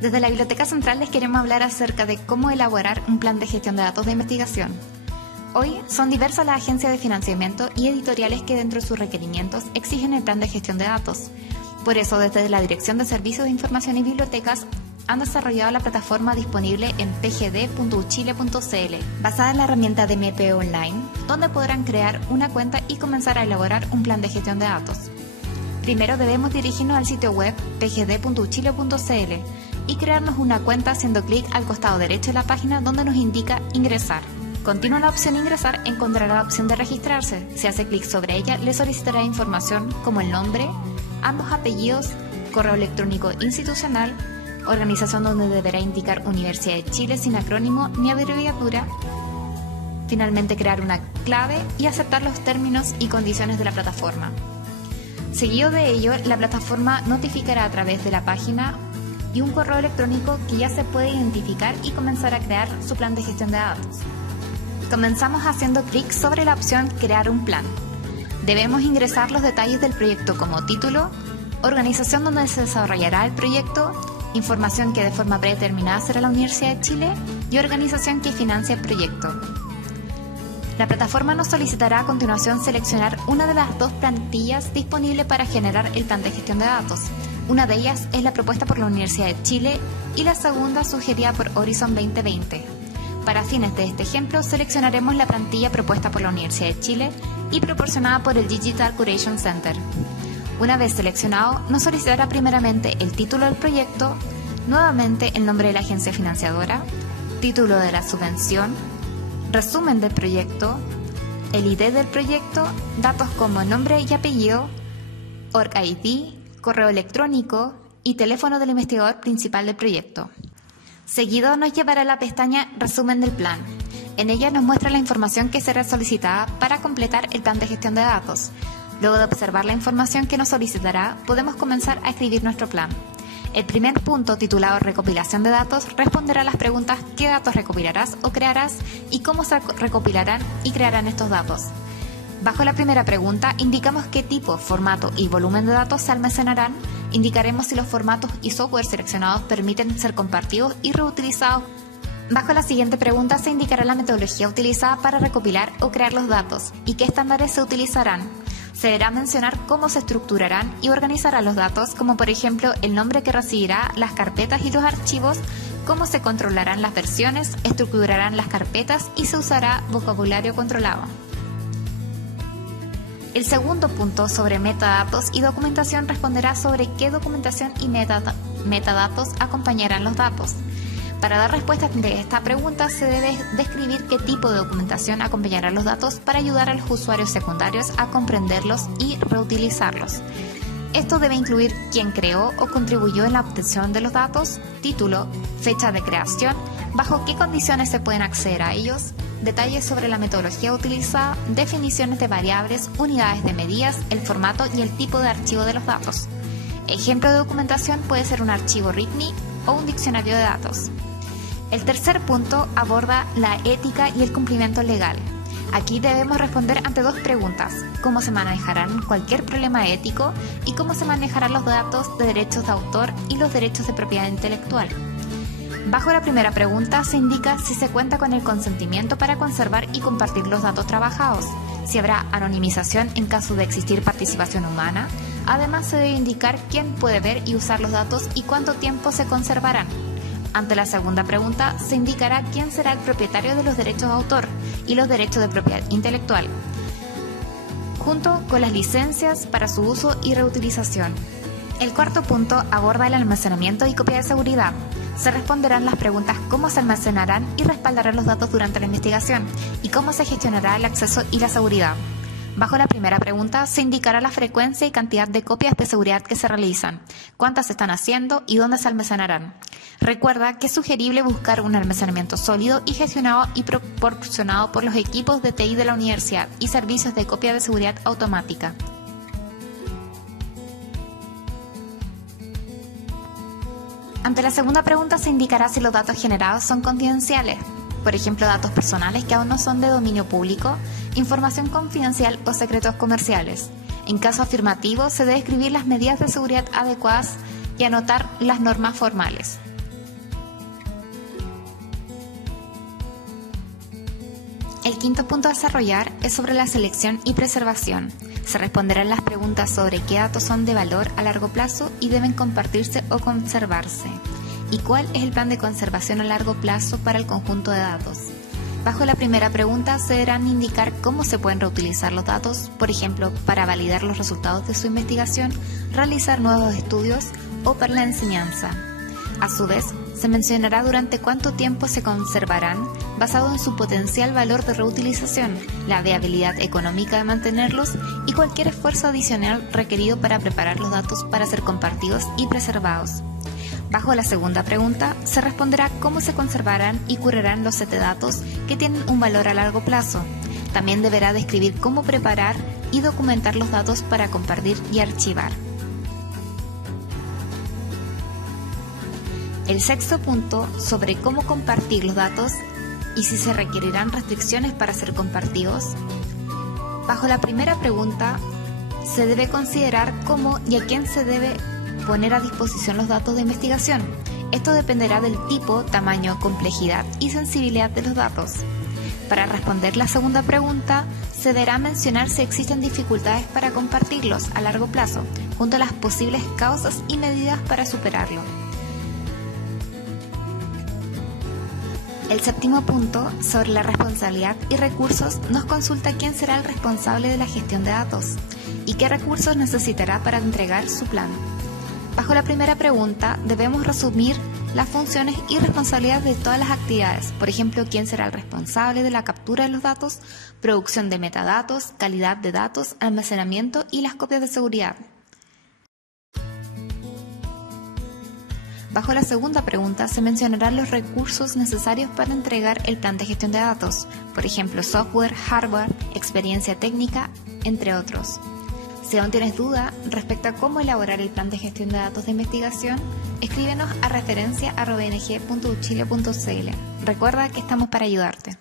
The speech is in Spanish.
Desde la Biblioteca Central les queremos hablar acerca de cómo elaborar un plan de gestión de datos de investigación. Hoy son diversas las agencias de financiamiento y editoriales que dentro de sus requerimientos exigen el plan de gestión de datos. Por eso, desde la Dirección de Servicios de Información y Bibliotecas han desarrollado la plataforma disponible en pgd.uchile.cl, basada en la herramienta de MP Online, donde podrán crear una cuenta y comenzar a elaborar un plan de gestión de datos. Primero debemos dirigirnos al sitio web pgd.uchile.cl y crearnos una cuenta haciendo clic al costado derecho de la página donde nos indica ingresar. Continúa la opción ingresar, encontrará la opción de registrarse. Si hace clic sobre ella, le solicitará información como el nombre, ambos apellidos, correo electrónico institucional, organización donde deberá indicar Universidad de Chile sin acrónimo ni abreviatura, finalmente crear una clave y aceptar los términos y condiciones de la plataforma. Seguido de ello, la plataforma notificará a través de la página y un correo electrónico que ya se puede identificar y comenzar a crear su plan de gestión de datos. Comenzamos haciendo clic sobre la opción Crear un plan. Debemos ingresar los detalles del proyecto como título, organización donde se desarrollará el proyecto, información que de forma predeterminada será la Universidad de Chile y organización que financia el proyecto. La plataforma nos solicitará a continuación seleccionar una de las dos plantillas disponibles para generar el plan de gestión de datos. Una de ellas es la propuesta por la Universidad de Chile y la segunda sugerida por Horizon 2020. Para fines de este ejemplo, seleccionaremos la plantilla propuesta por la Universidad de Chile y proporcionada por el Digital Curation Center. Una vez seleccionado, nos solicitará primeramente el título del proyecto, nuevamente el nombre de la agencia financiadora, título de la subvención, resumen del proyecto, el ID del proyecto, datos como nombre y apellido, org ID, correo electrónico y teléfono del investigador principal del proyecto. Seguido nos llevará a la pestaña Resumen del plan. En ella nos muestra la información que será solicitada para completar el plan de gestión de datos. Luego de observar la información que nos solicitará, podemos comenzar a escribir nuestro plan. El primer punto, titulado Recopilación de datos, responderá a las preguntas ¿qué datos recopilarás o crearás? Y cómo se recopilarán y crearán estos datos. Bajo la primera pregunta, indicamos qué tipo, formato y volumen de datos se almacenarán. Indicaremos si los formatos y software seleccionados permiten ser compartidos y reutilizados. Bajo la siguiente pregunta se indicará la metodología utilizada para recopilar o crear los datos y qué estándares se utilizarán. Se deberá mencionar cómo se estructurarán y organizarán los datos, como por ejemplo el nombre que recibirá las carpetas y los archivos, cómo se controlarán las versiones, estructurarán las carpetas y se usará vocabulario controlado. El segundo punto sobre metadatos y documentación responderá sobre qué documentación y metadatos acompañarán los datos. Para dar respuesta ante esta pregunta se debe describir qué tipo de documentación acompañará los datos para ayudar a los usuarios secundarios a comprenderlos y reutilizarlos. Esto debe incluir quién creó o contribuyó en la obtención de los datos, título, fecha de creación, bajo qué condiciones se pueden acceder a ellos, detalles sobre la metodología utilizada, definiciones de variables, unidades de medidas, el formato y el tipo de archivo de los datos. Ejemplo de documentación puede ser un archivo README o un diccionario de datos. El tercer punto aborda la ética y el cumplimiento legal. Aquí debemos responder ante dos preguntas: cómo se manejarán cualquier problema ético y cómo se manejarán los datos de derechos de autor y los derechos de propiedad intelectual. Bajo la primera pregunta se indica si se cuenta con el consentimiento para conservar y compartir los datos trabajados, si habrá anonimización en caso de existir participación humana. Además se debe indicar quién puede ver y usar los datos y cuánto tiempo se conservarán. Ante la segunda pregunta se indicará quién será el propietario de los derechos de autor y los derechos de propiedad intelectual, junto con las licencias para su uso y reutilización. El cuarto punto aborda el almacenamiento y copia de seguridad. Se responderán las preguntas cómo se almacenarán y respaldarán los datos durante la investigación y cómo se gestionará el acceso y la seguridad. Bajo la primera pregunta se indicará la frecuencia y cantidad de copias de seguridad que se realizan, cuántas se están haciendo y dónde se almacenarán. Recuerda que es sugerible buscar un almacenamiento sólido y gestionado y proporcionado por los equipos de TI de la universidad y servicios de copia de seguridad automática. Ante la segunda pregunta se indicará si los datos generados son confidenciales, por ejemplo datos personales que aún no son de dominio público, información confidencial o secretos comerciales. En caso afirmativo se debe escribir las medidas de seguridad adecuadas y anotar las normas formales. El quinto punto a desarrollar es sobre la selección y preservación. Se responderán las preguntas sobre qué datos son de valor a largo plazo y deben compartirse o conservarse, y cuál es el plan de conservación a largo plazo para el conjunto de datos. Bajo la primera pregunta se deberán indicar cómo se pueden reutilizar los datos, por ejemplo, para validar los resultados de su investigación, realizar nuevos estudios o para la enseñanza. A su vez, se mencionará durante cuánto tiempo se conservarán, basado en su potencial valor de reutilización, la viabilidad económica de mantenerlos y cualquier esfuerzo adicional requerido para preparar los datos para ser compartidos y preservados. Bajo la segunda pregunta, se responderá cómo se conservarán y curarán los set de datos que tienen un valor a largo plazo. También deberá describir cómo preparar y documentar los datos para compartir y archivar. El sexto punto, sobre cómo compartir los datos y si se requerirán restricciones para ser compartidos. Bajo la primera pregunta, se debe considerar cómo y a quién se debe poner a disposición los datos de investigación. Esto dependerá del tipo, tamaño, complejidad y sensibilidad de los datos. Para responder la segunda pregunta, se deberá mencionar si existen dificultades para compartirlos a largo plazo, junto a las posibles causas y medidas para superarlo. El séptimo punto, sobre la responsabilidad y recursos, nos consulta quién será el responsable de la gestión de datos y qué recursos necesitará para entregar su plan. Bajo la primera pregunta, debemos resumir las funciones y responsabilidades de todas las actividades, por ejemplo, quién será el responsable de la captura de los datos, producción de metadatos, calidad de datos, almacenamiento y las copias de seguridad. Bajo la segunda pregunta se mencionarán los recursos necesarios para entregar el plan de gestión de datos, por ejemplo, software, hardware, experiencia técnica, entre otros. Si aún tienes duda respecto a cómo elaborar el plan de gestión de datos de investigación, escríbenos a referencia@ong.uchile.cl. Recuerda que estamos para ayudarte.